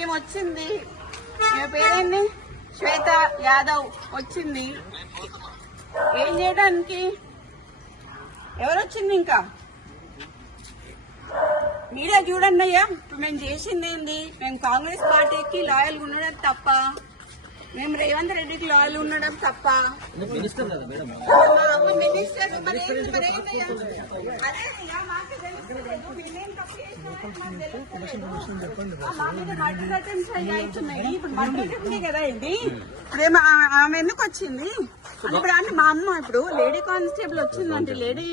ఈమె వచ్చింది నా పేరేంది శ్వేత యాదవ్ వచ్చింది ఏం చేయడానికి ఎవరు వచ్చింది ఇంకా మీడియా చూడండి అయ్యా ఇప్పుడు మేము చేసింది ఏంది మేము కాంగ్రెస్ పార్టీకి లాయల్ ఉండడం తప్ప మేము రేవంత్ రెడ్డికి లాయల్ ఉండడం తప్ప మినిస్టర్ ఆమె ఎందుకు వచ్చింది ఇప్పుడు అంటే మా అమ్మ ఇప్పుడు లేడీ కానిస్టేబుల్ వచ్చిందంటే లేడీ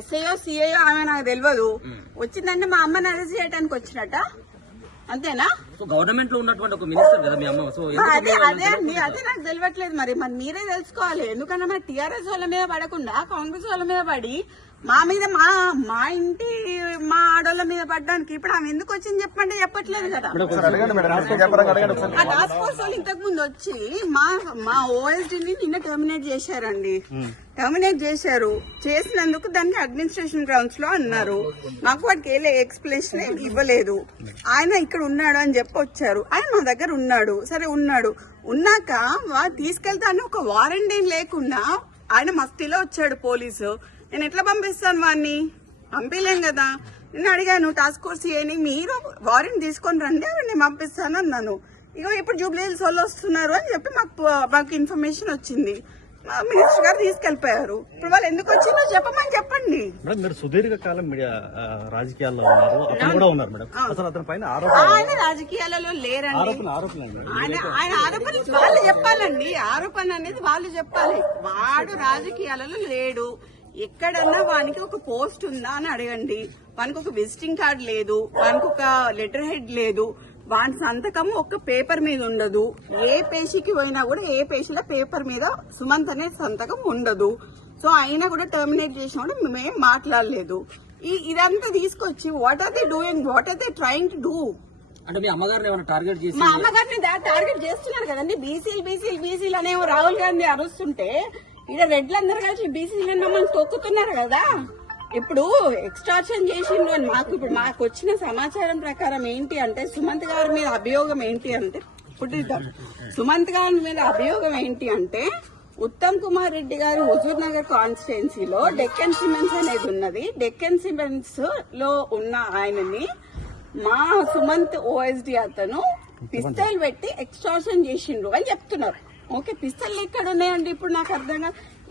ఎస్ఐఓ సిఐఓ ఆమె నాకు తెలియదు వచ్చిందంటే మా అమ్మని అరెస్ట్ చేయడానికి వచ్చినట్ట అంతేనా గవర్నమెంట్ లో ఉన్నటువంటి ఒక మినిస్టర్ కదా మీ అమ్మ సో అదే అదే అండి అదే నాకు తెలియట్లేదు మరి మరి మీరే తెలుసుకోవాలి ఎందుకంటే మరి టిఆర్ఎస్ వాళ్ళ మీద పడకుండా కాంగ్రెస్ వాళ్ళ మీద పడి మా మీద మా మా ఇంటి మా ఆడోళ్ళ మీద పడ్డానికి ఇప్పుడు ఆమె ఎందుకు వచ్చింది చెప్పండి చెప్పట్లేదు కదా ఆ టాస్క్ ఫోర్స్ వాళ్ళు ఇంతకు ముందు వచ్చి మా మా ఓఎస్డీని నిన్న టర్మినేట్ చేశారండి టర్మినేట్ చేశారు చేసినందుకు దానికి అడ్మినిస్ట్రేషన్ గ్రౌండ్స్ లో అన్నారు మాకు వాటికి ఏ ఎక్స్ప్లెనేషన్ ఇవ్వలేదు ఆయన ఇక్కడ ఉన్నాడు అని చెప్పి వచ్చారు ఆయన మా దగ్గర ఉన్నాడు సరే ఉన్నాడు ఉన్నాక తీసుకెళ్తాను ఒక వారెంట్ ఏం లేకుండా ఆయన మస్తీలో వచ్చాడు పోలీసు నేను ఎట్లా పంపిస్తాను వాడిని పంపించలేం కదా నేను అడిగాను టాస్క్ ఫోర్స్ ఏని మీరు వారెంట్ తీసుకొని రండి నేను పంపిస్తాను అన్నాను ఇక ఇప్పుడు జూబ్లీ హిల్స్ వాళ్ళు వస్తున్నారు అని చెప్పి మాకు మాకు ఇన్ఫర్మేషన్ వచ్చింది మినిస్టర్ గారు తీసుకెళ్లిపోయారు ఇప్పుడు వాళ్ళు ఎందుకు వచ్చిందో చెప్పమని చెప్పండి మేడం మీరు సుదీర్ఘ కాలం రాజకీయాల్లో ఉన్నారు కూడా ఉన్నారు మేడం అసలు అతని పైన ఆయన రాజకీయాలలో లేరండి ఆయన ఆయన ఆరోపణ వాళ్ళు చెప్పాలండి ఆరోపణ అనేది వాళ్ళు చెప్పాలి వాడు రాజకీయాలలో లేడు ఎక్కడన్నా వానికి ఒక పోస్ట్ ఉందా అని అడగండి వానికి ఒక విజిటింగ్ కార్డు లేదు వానికి ఒక లెటర్ హెడ్ లేదు వాని సంతకం ఒక్క పేపర్ మీద ఉండదు ఏ పేషీకి పోయినా కూడా ఏ పేషీల పేపర్ మీద సుమంత్ అనే సంతకం ఉండదు సో అయినా కూడా టర్మినేట్ చేసిన కూడా మేము మాట్లాడలేదు ఈ ఇదంతా తీసుకొచ్చి what are they doing what are they trying to do అంటే మీ అమ్మగారిని ఏమైనా టార్గెట్ చేసి మా అమ్మగారిని టార్గెట్ చేస్తున్నారు కదండి బీసీలు బీసీలు బీసీలు అనేవి రాహుల్ గాంధీ అరుస్తుంటే ఇక్కడ రెడ్లందరూ కలిసి బీసీలను మమ్మల్ని తొక్కుతున్నారు కదా ఇప్పుడు ఎక్స్ట్రాక్షన్ చేసిండు అని మాకు ఇప్పుడు మాకు వచ్చిన సమాచారం ప్రకారం ఏంటి అంటే సుమంత్ గారి మీద అభియోగం ఏంటి అంటే ఇప్పుడు సుమంత్ గారి మీద అభియోగం ఏంటి అంటే ఉత్తమ్ కుమార్ రెడ్డి గారు హుజూర్ నగర్ కాన్స్టిట్యున్సీలో డెక్కన్ సిమెన్స్ అనేది ఉన్నది డెక్కన్ సిమెన్స్ లో ఉన్న ఆయనని మా సుమంత్ ఓఎస్డి అతను పిస్తల్ పెట్టి ఎక్స్ట్రాక్షన్ చేసిండ్రు అని చెప్తున్నారు ఓకే పిస్తల్ ఎక్కడ ఉన్నాయండి ఇప్పుడు నాకు అర్థం కాదు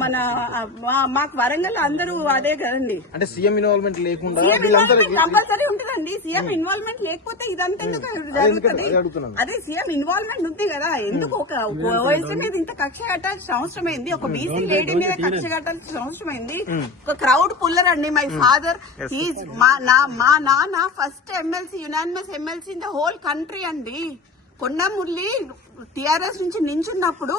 మన మాకు వరంగల్ అందరూ అదే కదండి అంటే సీఎం ఇన్వాల్వ్మెంట్ లేకుండా కంపల్సరీ ఉంటుందండి సీఎం ఇన్వాల్వ్మెంట్ లేకపోతే ఇదంతా జరుగుతుంది అదే సీఎం ఇన్వాల్వ్మెంట్ ఉంది కదా ఎందుకు ఒక ఓఎస్ఎం మీద ఇంత కక్ష కట్టాల్సిన అవసరం అయింది ఒక బీసీ లేడీ మీద కక్ష కట్టాల్సిన అవసరం అయింది ఒక క్రౌడ్ పుల్లర్ అండి మై ఫాదర్ హీజ్ మా నా మా నాన్న first MLC unanimous MLC in the whole country అండి కొండమురళి టిఆర్ఎస్ నుంచి నించున్నప్పుడు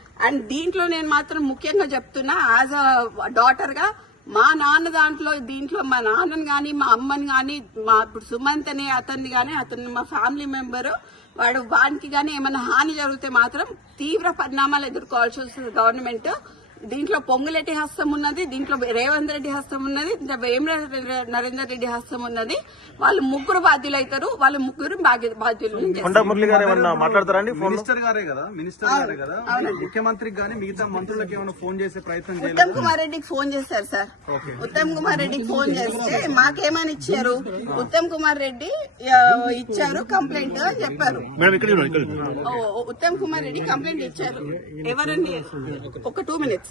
అండ్ దీంట్లో నేను మాత్రం ముఖ్యంగా చెప్తున్నా యాజ్ అ డాటర్ గా మా నాన్న దాంట్లో దీంట్లో మా నాన్నని కానీ మా అమ్మని కానీ మా ఇప్పుడు సుమంత్ అనే అతన్ని కానీ అతను మా ఫ్యామిలీ మెంబరు వాడు వానికి కానీ ఏమైనా హాని జరిగితే మాత్రం తీవ్ర పరిణామాలు ఎదుర్కోవాల్సి వస్తుంది గవర్నమెంట్ దీంట్లో పొంగులెట్టి హస్తం ఉన్నది దీంట్లో రేవంత్ రెడ్డి హస్తం ఉన్నది నరేందర్ రెడ్డి హస్తం ఉన్నది వాళ్ళు ముగ్గురు బాధ్యులు అవుతారు వాళ్ళు ముగ్గురు బాధ్యులు మాట్లాడతారండి మినిస్టర్ గారే కదా మినిస్టర్ గారే కదా గానీ మిగతా మంత్రులకు ఏమైనా ఫోన్ చేసే ప్రయత్నం ఉత్తమ్ కుమార్ రెడ్డికి ఫోన్ చేశారు సార్ ఉత్తమ్ కుమార్ రెడ్డికి ఫోన్ చేస్తే మాకేమని ఇచ్చారు ఉత్తమ్ కుమార్ రెడ్డి ఇచ్చారు కంప్లైంట్ అని చెప్పారు ఉత్తమ్ కుమార్ రెడ్డి కంప్లైంట్ ఇచ్చారు ఎవరండి ఒక టూ మినిట్స్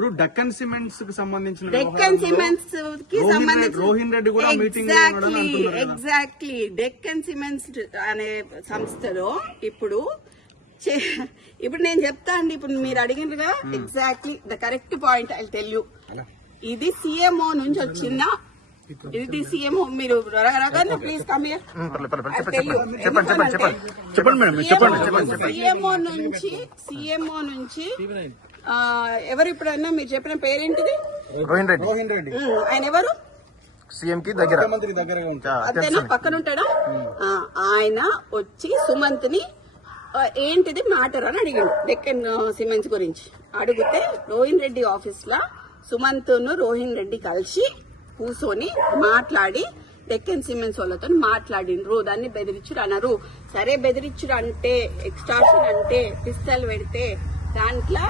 ఇప్పుడు డక్కన్ సిమెంట్స్ కి సంబంధించిన డెక్కన్ సిమెంట్స్ కి సంబంధించి రోహిన్ రెడ్డి కూడా meeting exactly exactly Deccan cements అనే సంస్థలో ఇప్పుడు ఇప్పుడు నేను చెప్తా అండి ఇప్పుడు మీరు అడిగినగా exactly the correct point I tell you ఇది సిఎంఓ నుంచి వచ్చిన ఇది సీఎంఓ మీరు hmm, ప్లీజ్ కమ్ చెప్పండి చెప్పండి సీఎంఓ నుంచి సీఎంఓ నుంచి ఎవరు ఇప్పుడన్నా మీరు చెప్పిన పేరేంటిది రోహిన్ రెడ్డి రోహిన్ రెడ్డి ఆయన ఎవరు సీఎం కి దగ్గర ముఖ్యమంత్రి పక్కన ఉంటాడా ఆయన వచ్చి సుమంత్ ని ఏంటిది మ్యాటర్ అని అడిగాడు డెక్కన్ సిమెంట్స్ గురించి అడిగితే రోహిన్ రెడ్డి ఆఫీస్ లో సుమంత్ ను రోహిన్ రెడ్డి కలిసి కూర్చొని మాట్లాడి డెక్కన్ సిమెంట్స్ వాళ్ళతో మాట్లాడినరు దాన్ని బెదిరించుడు అన్నారు సరే బెదిరించుడు అంటే ఎక్స్ట్రాషన్ అంటే పిస్టల్ పెడితే దాంట్లో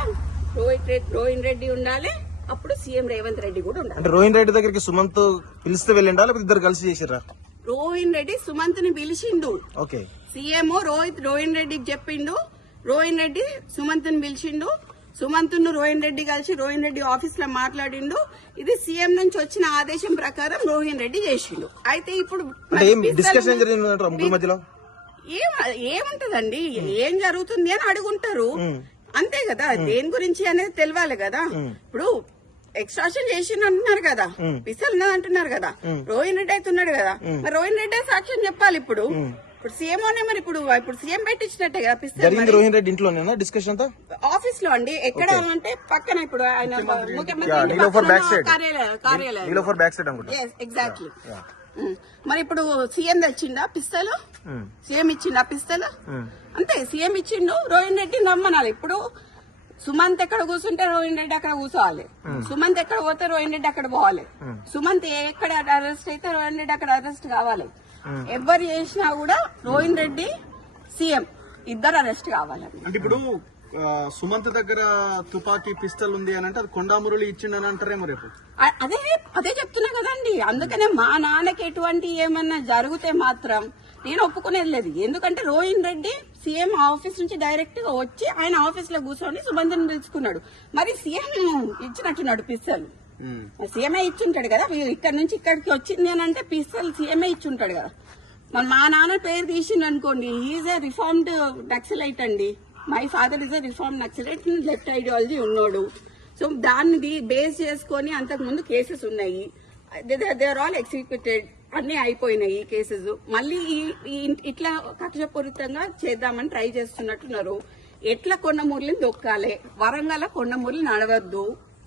రోహిత్ రెడ్డి రోహిన్ రెడ్డి ఉండాలి అప్పుడు సీఎం రేవంత్ రెడ్డి కూడా ఉండాలి రోహిన్ రెడ్డి దగ్గరికి సుమంత్ పిలిస్తే వెళ్ళిండా లేకపోతే ఇద్దరు కలిసి చేసిర్రా రోహిన్ రెడ్డి సుమంత్ ని పిలిచిండు ఓకే సీఎం రోహిత్ రోహిన్ రెడ్డికి చెప్పిండు రోహిన్ రెడ్డి సుమంత్ ని పిలిచిండు సుమంత్ ను రోహిన్ రెడ్డి కలిసి రోహిన్ రెడ్డి ఆఫీస్ లో మాట్లాడిండు ఇది సీఎం నుంచి వచ్చిన ఆదేశం ప్రకారం రోహిన్ రెడ్డి చేసిండు అయితే ఇప్పుడు ఏం ఏముంటదండి ఏం జరుగుతుంది అని అడుగుంటారు అంతే కదా దేని గురించి అనేది తెలియాలి కదా ఇప్పుడు ఎక్స్ట్రాషన్ చేసి అంటున్నారు కదా పిసల్ ఉన్నది అంటున్నారు కదా రోహిన్ రెడ్డి ఉన్నాడు కదా మరి రోహిన్ రెడ్డి సాక్ష్యం చెప్పాలి ఇప్పుడు ఇప్పుడు సీఎం అనే మరి ఇప్పుడు ఇప్పుడు సీఎం పెట్టించినట్టే కదా పిస్తారు రోహిన్ రెడ్డి ఇంట్లోనేనా డిస్కషన్ ఆఫీస్ లో అండి ఎక్కడ అంటే పక్కన ఇప్పుడు ఆయన ముఖ్యమంత్రి కార్యాలయం కార్యాలయం ఎగ్జాక్ట్లీ మరి ఇప్పుడు సీఎం తెచ్చిండా పిస్తలు సీఎం ఇచ్చిండా పిస్తలు అంతే సీఎం ఇచ్చిండు రోహిణ్ రెడ్డి నమ్మనాలి ఇప్పుడు సుమంత్ ఎక్కడ కూర్చుంటే రోహిణ్ రెడ్డి అక్కడ కూర్చోవాలి సుమంత్ ఎక్కడ పోతే రోహిణ్ రెడ్డి అక్కడ పోవాలి సుమంత్ ఎక్కడ అరెస్ట్ అయితే రోహిణ్ రెడ్డి అక్కడ అరెస్ట్ కావాలి ఎవరు చేసినా కూడా రోహిణ్ రెడ్డి సీఎం ఇద్దరు అరెస్ట్ కావాలి ఇప్పుడు సుమంత్ దగ్గర తుపాకీ పిస్టల్ ఉంది అని అంటే అది కొండామురళి అని అంటారేమో రేపు అదే అదే చెప్తున్నా కదండి అందుకనే మా నాన్నకి ఎటువంటి ఏమన్నా జరిగితే మాత్రం నేను ఒప్పుకునేది లేదు ఎందుకంటే రోహిన్ రెడ్డి సీఎం ఆఫీస్ నుంచి డైరెక్ట్ గా వచ్చి ఆయన ఆఫీస్ లో కూర్చొని సుమంత్ని పిలుచుకున్నాడు మరి సీఎం ఇచ్చినట్టున్నాడు పిస్టల్ సీఎంఏ ఉంటాడు కదా ఇక్కడ నుంచి ఇక్కడికి వచ్చింది అని అంటే పిస్టల్ సీఎంఏ ఇచ్చుంటాడు కదా మరి మా నాన్న పేరు తీసిండనుకోండి ఈజ్ ఏ రిఫార్మ్డ్ నక్సలైట్ అండి my father is a reform naxalite left ideology ఉన్నాడు సో దాన్ని బేస్ చేసుకొని అంతకుముందు కేసెస్ ఉన్నాయి దే ఆర్ ఆల్ ఎగ్జిక్యూటెడ్ అన్నీ అయిపోయినాయి ఈ కేసెస్ మళ్ళీ ఈ ఇట్లా కక్షపూరితంగా చేద్దామని ట్రై చేస్తున్నట్టున్నారు ఎట్లా కొండమూరిని దొక్కాలి వరంగల్ కొండమూర్లు నడవద్దు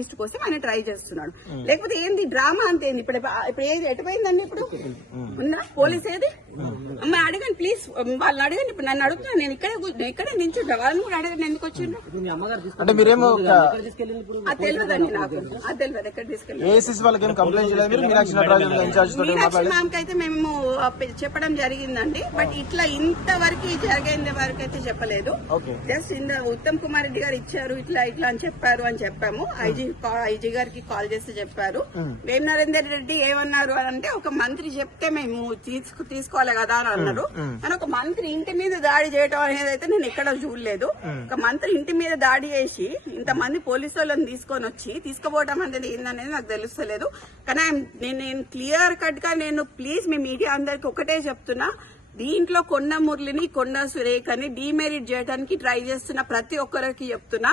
ఈస్ట్ కోసం ఆయన ట్రై చేస్తున్నాడు లేకపోతే ఏంది డ్రామా అంతేంది ఇప్పుడు ఇప్పుడు ఏది ఎటుపోయిందండి ఇప్పుడు ఉన్నా పోలీస్ ఏది అమ్మాయి అడగండి ప్లీజ్ వాళ్ళని అడగండి ఇప్పుడు నన్ను అడుగుతున్నాను నేను ఇక్కడే ఇక్కడే నించు వాళ్ళని కూడా అడగండి ఎందుకు వచ్చిండ్రు అంటే మీరేమో నాకు తెలియదు ఎక్కడ మ్యామ్ మేము చెప్పడం జరిగిందండి బట్ ఇట్లా ఇంతవరకు జరిగింది వరకు అయితే చెప్పలేదు జస్ట్ ఇంత ఉత్తమ్ కుమార్ రెడ్డి గారు ఇచ్చారు ఇట్లా ఇట్లా అని చెప్పారు అని చెప్పాము ఐజీ ఐజీ గారికి కాల్ చేసి చెప్పారు వేమ్ నరేందర్ రెడ్డి ఏమన్నారు అని అంటే ఒక మంత్రి చెప్తే మేము తీసుకు తీసుకోవాలి కదా అని అన్నారు అని ఒక మంత్రి ఇంటి మీద దాడి చేయడం అనేది అయితే నేను ఎక్కడ చూడలేదు ఒక మంత్రి ఇంటి మీద దాడి చేసి ఇంతమంది పోలీసు వాళ్ళని తీసుకొని వచ్చి తీసుకుపోవడం అనేది ఏందనేది నాకు తెలుస్తలేదు కానీ నేను నేను క్లియర్ కట్ గా నేను ప్లీజ్ మీ మీడియా అందరికి ఒకటే చెప్తున్నా దీంట్లో కొండ మురళిని కొండ సురేఖని డిమెరిట్ చేయడానికి ట్రై చేస్తున్న ప్రతి ఒక్కరికి చెప్తున్నా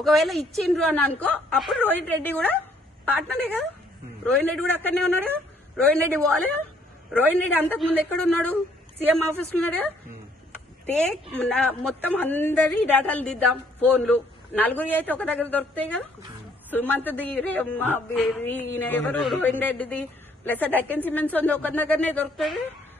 ఒకవేళ ఇచ్చిండ్రు అని అనుకో అప్పుడు రోహిత్ రెడ్డి కూడా పార్ట్నరే కదా hmm. రోహిత్ రెడ్డి కూడా అక్కడనే ఉన్నాడు రోహిత్ రెడ్డి పోలే రోహిత్ రెడ్డి అంతకు ముందు ఎక్కడ ఉన్నాడు సీఎం ఆఫీస్ ఉన్నాడు టేక్ hmm. మొత్తం అందరి డేటాలు దిద్దాం ఫోన్లు నలుగురి అయితే ఒక దగ్గర దొరుకుతాయి కదా hmm. సుమంత్ సుమంత్ది ఈయన ఎవరు రోహిత్ రెడ్డిది ప్లస్ డక్కన్ సిమెంట్స్ ఒక దగ్గరనే దొరుకుతుంది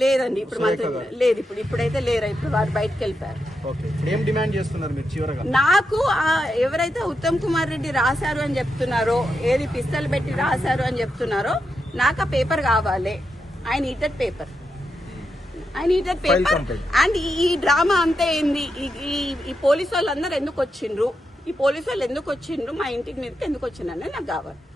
లేదండి ఇప్పుడు మంత్రి లేదు ఇప్పుడు ఇప్పుడైతే లేరా ఇప్పుడు వారు బయటకు వెళ్ళిపోయారు డిమాండ్ చేస్తున్నారు నాకు ఎవరైతే ఉత్తమ్ కుమార్ రెడ్డి రాశారు అని చెప్తున్నారో ఏది పిస్తలు పెట్టి రాశారు అని చెప్తున్నారో నాకు ఆ పేపర్ కావాలి ఆయన ఈటెడ్ పేపర్ ఆయన ఈటెడ్ పేపర్ అండ్ ఈ డ్రామా అంతా ఏంది ఈ పోలీసు వాళ్ళందరూ ఎందుకు వచ్చిండ్రు ఈ పోలీసు వాళ్ళు ఎందుకు వచ్చిండ్రు మా ఇంటికి మీదకి ఎందుకు వచ్చిండ్రు నాకు కావాలి